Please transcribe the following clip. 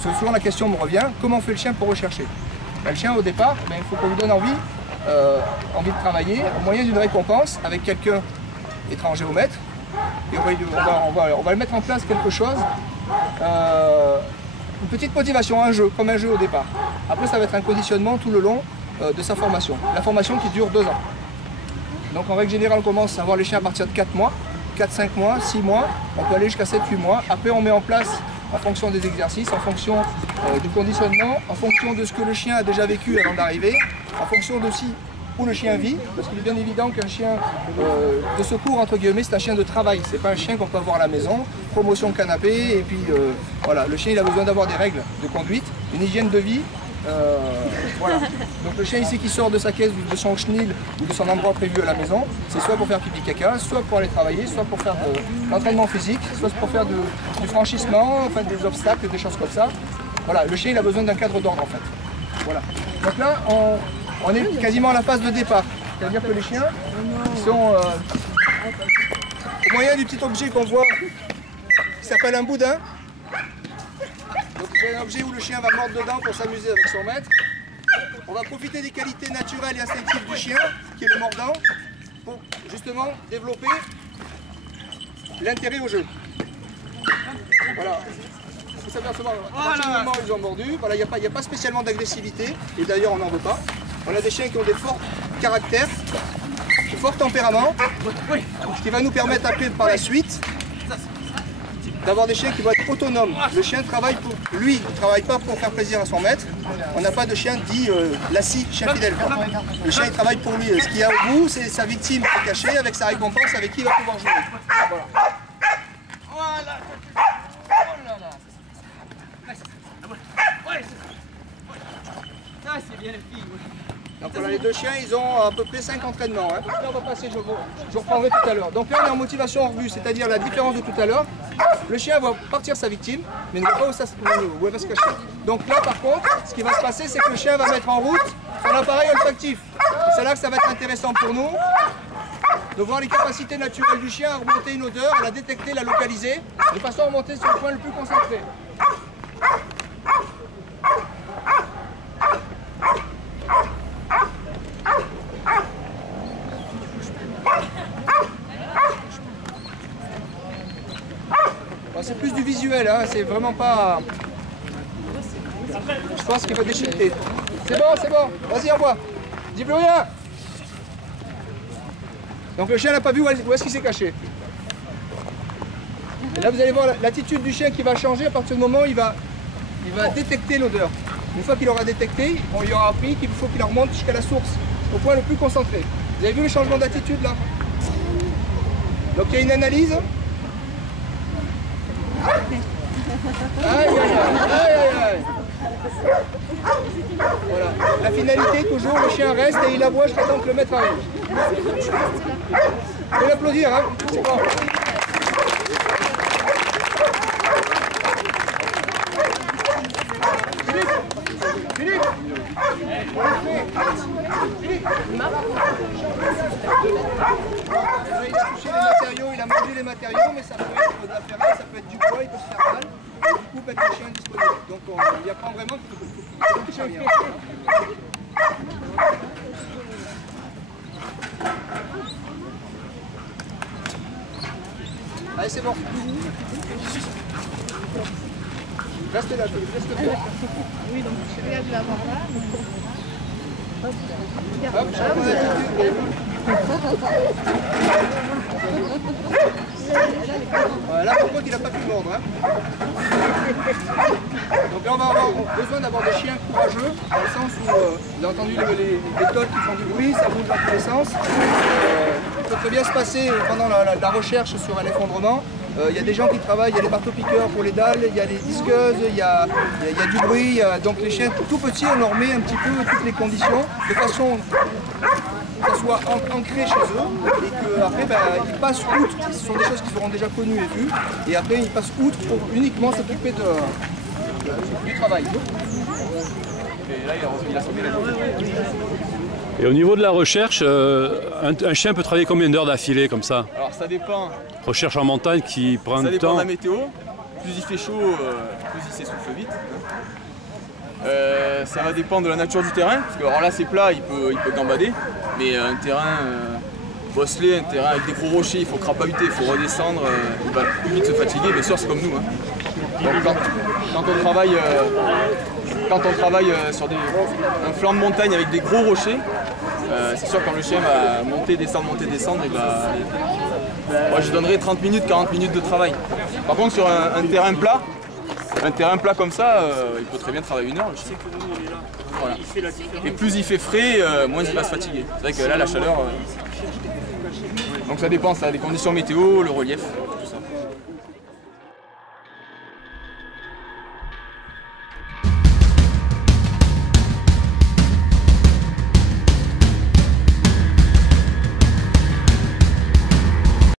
souvent la question me revient, comment fait le chien pour rechercher? Le chien au départ, il faut qu'on lui donne envie de travailler au moyen d'une récompense avec quelqu'un étranger au maître. Et on va le mettre en place quelque chose, une petite motivation, un jeu, comme un jeu au départ. Après ça va être un conditionnement tout le long de sa formation. La formation qui dure 2 ans. Donc en règle générale on commence à voir les chiens à partir de 4 mois, 4-5 mois, 6 mois, on peut aller jusqu'à 7-8 mois. Après on met en place en fonction des exercices, en fonction du conditionnement, en fonction de ce que le chien a déjà vécu avant d'arriver, en fonction aussi où le chien vit, parce qu'il est bien évident qu'un chien de secours, entre guillemets, c'est un chien de travail, c'est pas un chien qu'on peut avoir à la maison, promotion canapé, et puis voilà, le chien il a besoin d'avoir des règles de conduite, une hygiène de vie, voilà. Donc le chien ici qui sort de sa caisse, de son chenil ou de son endroit prévu à la maison, c'est soit pour faire pipi caca, soit pour aller travailler, soit pour faire de l'entraînement physique, soit pour faire du franchissement, enfin des obstacles, des choses comme ça. Voilà, le chien il a besoin d'un cadre d'ordre en fait. Voilà. Donc là, on est quasiment à la phase de départ. C'est-à-dire que les chiens sont au moyen du petit objet qu'on voit qui s'appelle un boudin. Donc c'est un objet où le chien va mordre dedans pour s'amuser avec son maître. On va profiter des qualités naturelles et instinctives du chien, qui est le mordant, pour justement développer l'intérêt au jeu. Voilà. Il faut s'apercevoir, à partir du moment où ils ont mordu, voilà, il n'y a pas spécialement d'agressivité, et d'ailleurs on n'en veut pas. On a des chiens qui ont des forts caractères, de forts tempéraments, ce qui va nous permettre après par la suite d'avoir des chiens qui vont être autonomes. Le chien travaille pour lui, il ne travaille pas pour faire plaisir à son maître. On n'a pas de chien dit lassie, chien fidèle. Le chien il travaille pour lui. Ce qu'il y a au bout, c'est sa victime qui est cachée avec sa récompense, avec qui il va pouvoir jouer. Voilà. Voilà. C'est bien les filles. Donc voilà, les deux chiens, ils ont à peu près 5 entraînements. Hein. Là, on va passer, je reprendrai tout à l'heure. Donc là, on est en motivation hors vue, c'est-à-dire la différence de tout à l'heure. Le chien va partir sa victime, mais ne va pas où elle va se cacher. Donc là, par contre, ce qui va se passer, c'est que le chien va mettre en route son appareil olfactif. C'est là que ça va être intéressant pour nous, de voir les capacités naturelles du chien à remonter une odeur, à la détecter, la localiser, de façon à monter sur le point le plus concentré. C'est plus du visuel, hein, c'est vraiment pas... Je pense qu'il faut déchiqueter. C'est bon, vas-y, envoie. Dis plus rien. Donc le chien n'a pas vu où est-ce qu'il s'est caché. Et là vous allez voir l'attitude du chien qui va changer à partir du moment où il va détecter l'odeur. Une fois qu'il aura détecté, on lui aura appris qu'il faut qu'il remonte jusqu'à la source, au point le plus concentré. Vous avez vu le changement d'attitude là? Donc il y a une analyse. Aïe aïe aïe. Voilà. La finalité, toujours, le chien reste et il aboie jusqu'à temps que le maître arrive. On peut l'applaudir, hein? C'est bon. Philippe, il a touché les matériaux, il a mangé les matériaux, mais ça peut être de la ferraille, ça peut être du bois, il peut se faire mal. Et du coup, mettre le chien disponible. Donc on y apprend vraiment qu'il faut rien. Allez, c'est bon. Reste là, Philippe, reste là. Oui, donc celui-là, je vais avoir là. Hop, chacun l'attitude. Là, par contre, il n'a pas pu mordre. Hein. Donc là, on va avoir besoin d'avoir des chiens courageux, dans le sens où, vous avez entendu les totes qui font du bruit, ça bouge dans tous les sens. Il peut très bien se passer pendant la recherche sur un effondrement. Il y a des gens qui travaillent, il y a les marteaux-piqueurs pour les dalles, il y a les disqueuses, il y a du bruit. Donc les chiens tout petits, on leur met un petit peu toutes les conditions, de façon que ça soit ancré chez eux, et qu'après ils passent outre, ce sont des choses qui seront déjà connues et vues, et après ils passent outre pour uniquement s'occuper du travail. Et là il a sauvé la journée. Et au niveau de la recherche, un chien peut travailler combien d'heures d'affilée comme ça? Alors ça dépend. Recherche en montagne qui prend du temps. Ça dépend de la météo. plus il fait chaud, plus il s'essouffle vite. Ça va dépendre de la nature du terrain, parce que alors là c'est plat, il peut gambader, mais un terrain bosselé, un terrain avec des gros rochers, il faut crapahuter, il faut redescendre, il va plus vite se fatiguer, bien sûr c'est comme nous. Hein. Donc quand on travaille sur un flanc de montagne avec des gros rochers, c'est sûr quand le chien va monter, descendre, et moi je donnerais 30 minutes, 40 minutes de travail. Par contre sur un terrain plat comme ça, il peut très bien travailler 1 heure le chien. Voilà. Et plus il fait frais, moins il va se fatiguer. C'est vrai que là la chaleur... Donc ça dépend, ça a des conditions météo, le relief.